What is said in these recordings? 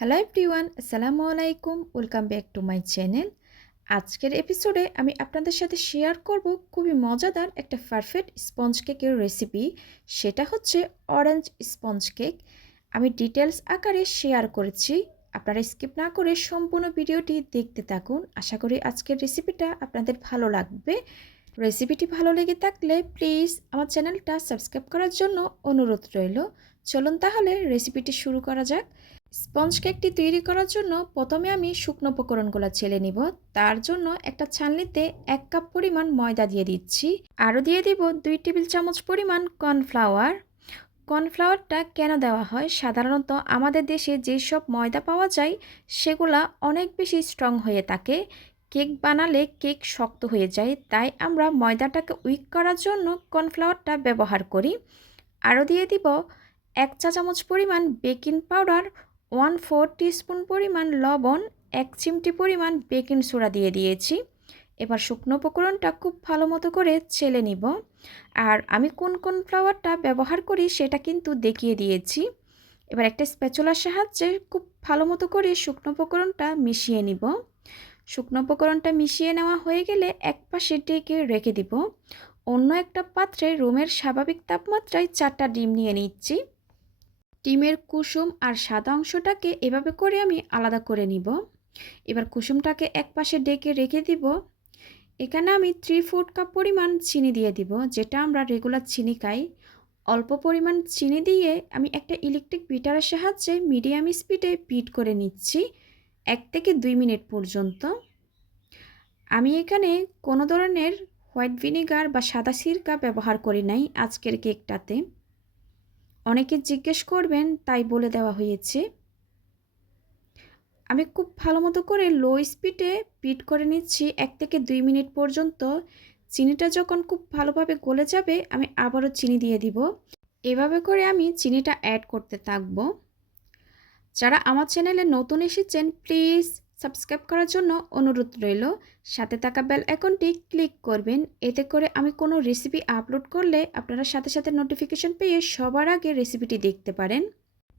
Hello everyone, আসসালামু আলাইকুম। Welcome back to my channel. আজকের এপিসোডে আমি আপনাদের সাথে শেয়ার করব খুবই মজাদার একটা পারফেক্ট স্পঞ্জ কেকের রেসিপি। সেটা হচ্ছে অরেঞ্জ স্পঞ্জ কেক। আমি ডিটেলস আকারে শেয়ার করেছি। আপনারা স্কিপ না করে সম্পূর্ণ ভিডিওটি দেখতে থাকুন। আশা করি আজকের রেসিপিটা আপনাদের ভালো লাগবে। রেসিপিটি ভালো লেগে থাকলে প্লিজ আমার চ্যানেলটা সাবস্ক্রাইব করার জন্য অনুরোধ রইল। চলুন তাহলে রেসিপিটি শুরু করা যাক। স্পঞ্জ কেকটি তৈরি করার জন্য প্রথমে আমি শুকনো উপকরণগুলো ছেলে নিব। তার জন্য একটা ছাঁকনিতে 1 কাপ পরিমাণ ময়দা দিয়ে দিচ্ছি। আরও দিয়ে দিব 2 টেবিল চামচ পরিমাণ কর্নফ্লাওয়ার। কর্নফ্লাওয়ারটা কেন দেওয়া হয়? সাধারণত আমাদের দেশে যেসব ময়দা পাওয়া যায় সেগুলা অনেক বেশি স্ট্রং হয়ে থাকে। কেক বানালে কেক শক্ত হয়ে যায়, তাই আমরা ময়দাটাকে উইক করার জন্য কর্নফ্লাওয়ারটা ব্যবহার করি। আরও দিয়ে দিব 1 চা চামচ পরিমাণ বেকিং পাউডার, 1/4 টিস্পুন পরিমাণ লবণ, 1 চিমটি পরিমাণ বেকিং সোডা দিয়ে দিয়েছি। এবার শুকনো উপকরণটা খুব ভালো মতো করে চেলে নিব। আর আমি কোন ফ্লাওয়ারটা ব্যবহার করি সেটা কিন্তু দেখিয়ে দিয়েছি। এবার একটা স্প্যাচুলার সাহায্যে খুব ভালো মতো করে শুকনো উপকরণটা মিশিয়ে নিব। শুকনো উপকরণটা মিশিয়ে নেওয়া হয়ে গেলে এক পাশে ঢেকে রেখে দিব। অন্য একটা পাত্রে রুমের স্বাভাবিক তাপমাত্রায় 4টা ডিম নিয়ে নিচ্ছি। ডিমের কুসুম আর সাদা অংশটাকে এভাবে করে আমি আলাদা করে নিব। এবার কুসুমটাকে এক পাশে ঢেকে রেখে দিব। এখানে আমি 3/4 কাপ পরিমাণ চিনি দিয়ে দিব, যেটা আমরা রেগুলার চিনি খাই। অল্প পরিমাণ চিনি দিয়ে আমি একটা ইলেকট্রিক বিটারের সাহায্যে মিডিয়াম স্পিডে বিট করে নিচ্ছি 1 থেকে 2 মিনিট পর্যন্ত। আমি এখানে কোনো ধরনের হোয়াইট ভিনেগার বা সাদা সিরকা ব্যবহার করি নাই আজকের কেকটাতে। অনেকে জিজ্ঞেস করবেন তাই বলে দেওয়া হয়েছে। আমি খুব ভালো মতো করে লো স্পিডে বিট করে নিচ্ছি 1 থেকে 2 মিনিট পর্যন্ত। চিনিটা যখন খুব ভালোভাবে গলে যাবে আমি আবারও চিনি দিয়ে দিব। এভাবে করে আমি চিনিটা অ্যাড করতে থাকবো। যারা আমার চ্যানেলে নতুন এসেছেন প্লিজ সাবস্ক্রাইব করার জন্য অনুরোধ রইল। সাথে থাকা বেল আইকনটি ক্লিক করবেন। এতে করে আমি কোনো রেসিপি আপলোড করলে আপনারা সাথে সাথে নোটিফিকেশন পেয়ে সবার আগে রেসিপিটি দেখতে পারেন।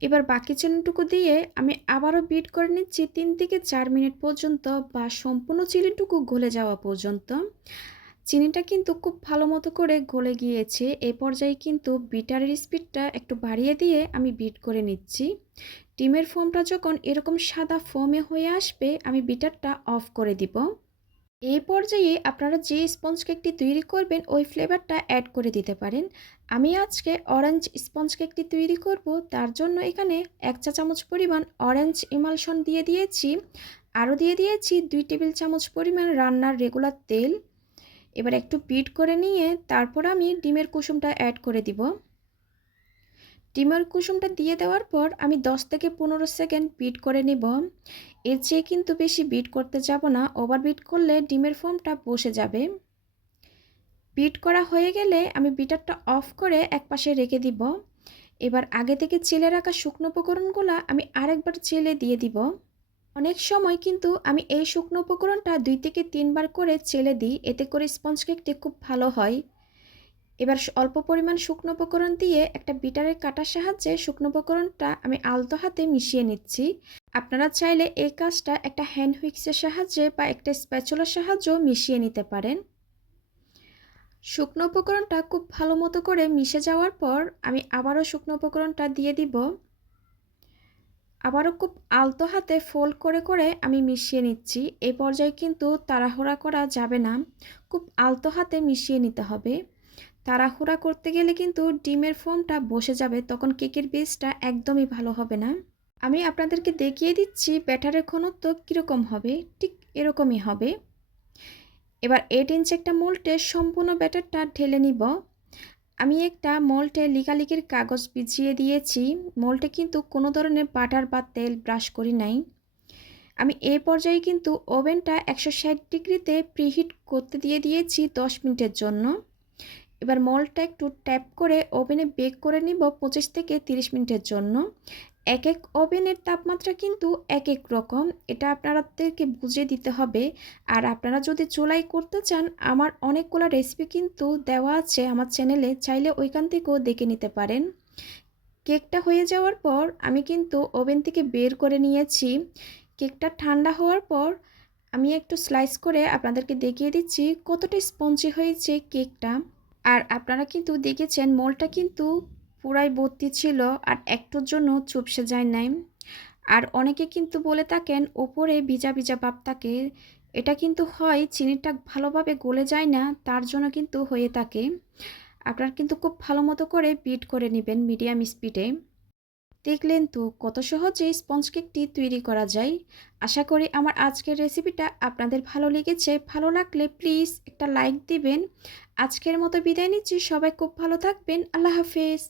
এবার বাকি চিনিটুকু দিয়ে আমি আবারও বিট করে নিচ্ছি 3 থেকে 4 মিনিট পর্যন্ত, বা সম্পূর্ণ চিনিটুকু গলে যাওয়া পর্যন্ত। চিনিটা কিন্তু খুব ভালো মতো করে গলে গিয়েছে। এই পর্যায়ে কিন্তু বিটারের স্পিডটা একটু বাড়িয়ে দিয়ে আমি বিট করে নিচ্ছি। ডিমের ফোমটা যখন এরকম সাদা ফোমে হয়ে আসবে আমি বিটারটা অফ করে দিব। এই পর্যায়ে আপনারা যে স্পঞ্জ কেকটি তৈরি করবেন ওই ফ্লেভারটা অ্যাড করে দিতে পারেন। আমি আজকে অরেঞ্জ স্পঞ্জ কেকটি তৈরি করব, তার জন্য এখানে 1 চা চামচ পরিমাণ অরেঞ্জ ইমালশন দিয়ে দিয়েছি। আরও দিয়ে দিয়েছি 2 টেবিল চামচ পরিমাণ রান্নার রেগুলার তেল। এবার একটু বিট করে নিয়ে তারপর আমি ডিমের কুসুমটা অ্যাড করে দিব। ডিমের কুসুমটা দিয়ে দেওয়ার পর আমি 10 থেকে 15 সেকেন্ড বিট করে নেব। এর চেয়ে কিন্তু বেশি বিট করতে যাব না, ওভার বিট করলে ডিমের ফোমটা বসে যাবে। বিট করা হয়ে গেলে আমি বিটারটা অফ করে একপাশে রেখে দিব। এবার আগে থেকে চেলে রাখা শুকনো উপকরণগুলো আমি আরেকবার চেলে দিয়ে দিব। অনেক সময় কিন্তু আমি এই শুকনো উপকরণটা 2 থেকে 3 বার করে চেলে দিই, এতে করে স্পঞ্জ কেকটি খুব ভালো হয়। এবার অল্প পরিমাণ শুকনো উপকরণ দিয়ে একটা বিটারের কাটার সাহায্যে শুকনো উপকরণটা আমি আলতো হাতে মিশিয়ে নিচ্ছি। আপনারা চাইলে এই কাজটা একটা হ্যান্ড হুইক্সের সাহায্যে বা একটা স্প্যাচুলার সাহায্যেও মিশিয়ে নিতে পারেন। শুকনো উপকরণটা খুব ভালো মতো করে মিশে যাওয়ার পর আমি আবারও শুকনো উপকরণটা দিয়ে দিব। আবারও খুব আলতো হাতে ফোল্ড করে করে আমি মিশিয়ে নিচ্ছি। এই পর্যায়ে কিন্তু তাড়াহুড়া করা যাবে না, খুব আলতো হাতে মিশিয়ে নিতে হবে। তাড়াহুড়া করতে গেলে কিন্তু ডিমের ফোমটা বসে যাবে, তখন কেকের বেসটা একদমই ভালো হবে না। আমি আপনাদেরকে দেখিয়ে দিচ্ছি ব্যাটারের ঘনত্ব কীরকম হবে, ঠিক এরকমই হবে। এবার 8 ইঞ্চ একটা মোল্ডে সম্পূর্ণ ব্যাটারটা ঢেলে নিব। আমি একটা মোল্ডে লিকালিকির কাগজ বিছিয়ে দিয়েছি। মোল্ডে কিন্তু কোনো ধরনের বাটার বা তেল ব্রাশ করি নাই। আমি এই পর্যায়ে কিন্তু ওভেনটা 160 ডিগ্রিতে প্রিহিট করতে দিয়ে দিয়েছি 10 মিনিটের জন্য। এবার মোল্ডটা একটু ট্যাপ করে ওভেনে বেক করে নিব 25 থেকে 30 মিনিটের জন্য। এক এক ওভেনের তাপমাত্রা কিন্তু এক এক রকম, এটা আপনাদেরকে বুঝিয়ে দিতে হবে। আর আপনারা যদি চুলায় করতে চান, আমার অনেকগুলো রেসিপি কিন্তু দেওয়া আছে আমার চ্যানেলে, চাইলে ওইখান থেকেও দেখে নিতে পারেন। কেকটা হয়ে যাওয়ার পর আমি কিন্তু ওভেন থেকে বের করে নিয়েছি। কেকটা ঠান্ডা হওয়ার পর আমি একটু স্লাইস করে আপনাদেরকে দেখিয়ে দিচ্ছি কতটা স্পঞ্জি হয়েছে কেকটা। আর আপনারা কিন্তু দেখেছেন মোলটা কিন্তু পুরাই ভর্তি ছিল আর একটুর জন্য চুপসে যায় নাই। আর অনেকে কিন্তু বলে থাকেন ওপরে ভিজা ভিজা ভাব থাকে, এটা কিন্তু হয় চিনিটা ভালোভাবে গলে যায় না, তার জন্য কিন্তু হয়ে থাকে। আপনারা কিন্তু খুব ভালো মতো করে বিট করে নেবেন মিডিয়াম স্পিডে। দেখলেন তো কত সহজেই স্পঞ্জ কেকটি তৈরি করা যায়। আশা করি আমার আজকের রেসিপিটা আপনাদের ভালো লেগেছে। ভালো লাগলে প্লিজ একটা লাইক দিবেন। আজকের মতো বিদায় নিচ্ছি। সবাই খুব ভালো থাকবেন। আল্লাহ হাফেজ।